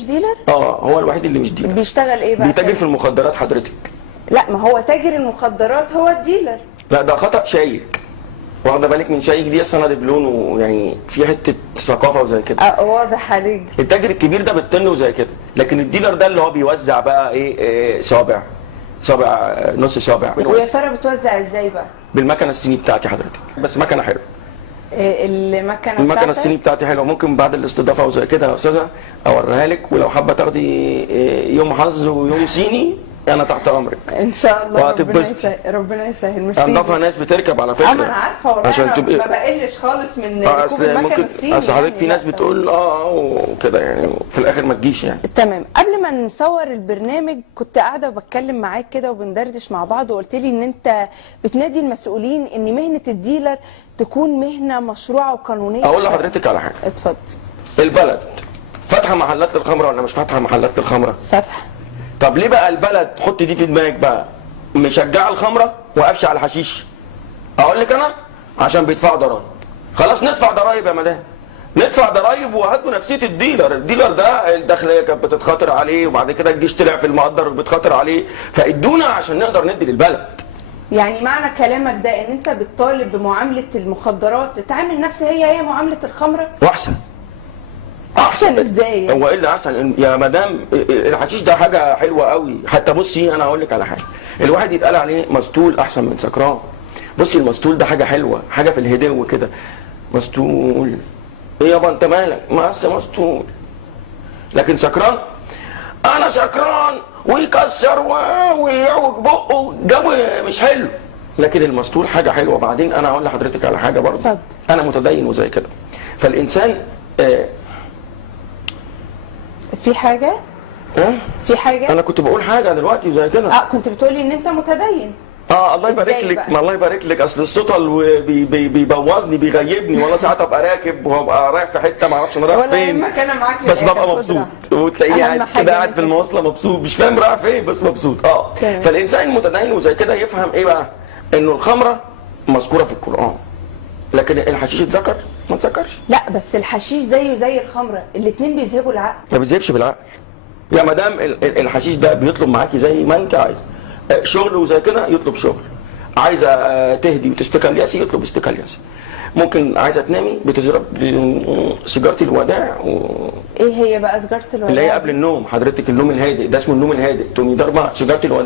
مش ديلر؟ هو الوحيد اللي مش ديلر. بيشتغل ايه بقى؟ بيتاجر في المخدرات حضرتك. لا، ما هو تاجر المخدرات هو الديلر. لا ده خطأ شائك. واخده بالك من شائك دي؟ اصل انا دبلون ويعني في حته ثقافه وزي كده. واضح عليك. التاجر الكبير ده بالطن وزي كده، لكن الديلر ده اللي هو بيوزع بقى ايه صابع نص صابع. ويا ترى بتوزع ازاي بقى؟ بالمكنه الصيني بتاعتي حضرتك، بس مكنه حلوه. المكنه الصيني بتاعتي حلوه، ممكن بعد الاستضافه وزي كده يا استاذه اوريها لك، ولو حابه تاخدي يوم حظ ويوم صيني انا تحت امرك ان شاء الله. وهتتبسطي. ربنا يسهل. ميرسي. انضفها ناس بتركب على فكره. انا عارفه والله، عشان انا تبقى ما بقلش خالص من ركوب المكن الصيني. اصل حضرتك في ناس بتقول وكده يعني في الاخر ما تجيش يعني. تمام. قبل ما نصور البرنامج كنت قاعده وبتكلم معاك كده وبندردش مع بعض، وقلت لي ان انت بتنادي المسؤولين ان مهنه الديلر تكون مهنه مشروعه وقانونيه. اقول لحضرتك على حاجه. اتفضل. البلد فاتحه محلات للخمره ولا مش فاتحه محلات للخمره؟ فاتحه. طب ليه بقى البلد تحط دي في دماغك بقى مشجعه الخمره وقافشه على الحشيش؟ اقول لك انا عشان بيدفعوا ضرايب. خلاص ندفع ضرايب يا مدام، ندفع ضرايب وهدوا نفسيه الديلر ده الداخليه كانت بتتخاطر عليه، وبعد كده الجيش طلع في المقدر بتخاطر عليه، فادونا عشان نقدر ندي للبلد. يعني معنى كلامك ده ان انت بتطالب بمعامله المخدرات تتعامل نفس هي معامله الخمره؟ واحسن. احسن ازاي؟ هو ايه اللي احسن يا مدام؟ الحشيش ده حاجه حلوه قوي. حتى بصي انا هقول لك على حاجه، الواحد يتقال عليه مسطول احسن من سكران. بصي المسطول ده حاجه حلوه، حاجه في الهدوء كده. مسطول ايه يابا انت مالك؟ ما مسطول. لكن سكران، انا سكران ويكسر ويعوج بقه، جو مش حلو. لكن المسطول حاجه حلوه. بعدين انا هقول لحضرتك على حاجه برضه. انا متدين وزي كده، فالانسان في حاجه؟ في حاجه؟ انا كنت بقول حاجه دلوقتي وزي كده. كنت بتقولي ان انت متدين. الله يبارك لك. ما الله يبارك لك. اصل السطل بيبوظني بيغيبني، والله ساعات ابقى راكب وابقى رايح في حته ما اعرفش انا رايح فين، بس ببقى مبسوط وتلاقيه قاعد كده قاعد في المواصله مبسوط مش فاهم رايح فين بس مبسوط. فالانسان المتدين وزي كده يفهم ايه بقى؟ انه الخمره مذكوره في القران، لكن الحشيش اتذكر ما اتذكرش. لا بس الحشيش زيه زي الخمره، الاثنين بيذهبوا العقل. ما بيذهبش بالعقل يا مدام. الحشيش ده بيطلب معاكي زي ما انت عايز. شغل وزي كده يطلب شغل، عايزه تهدي وتستكليسي يطلب استكليسي، ممكن عايزه تنامي بتشرب سيجاره الوداع ايه هي بقى سيجاره الوداع؟ اللي هي قبل النوم حضرتك، النوم الهادئ ده اسمه النوم الهادئ. تقومي ضربه سيجاره الوداع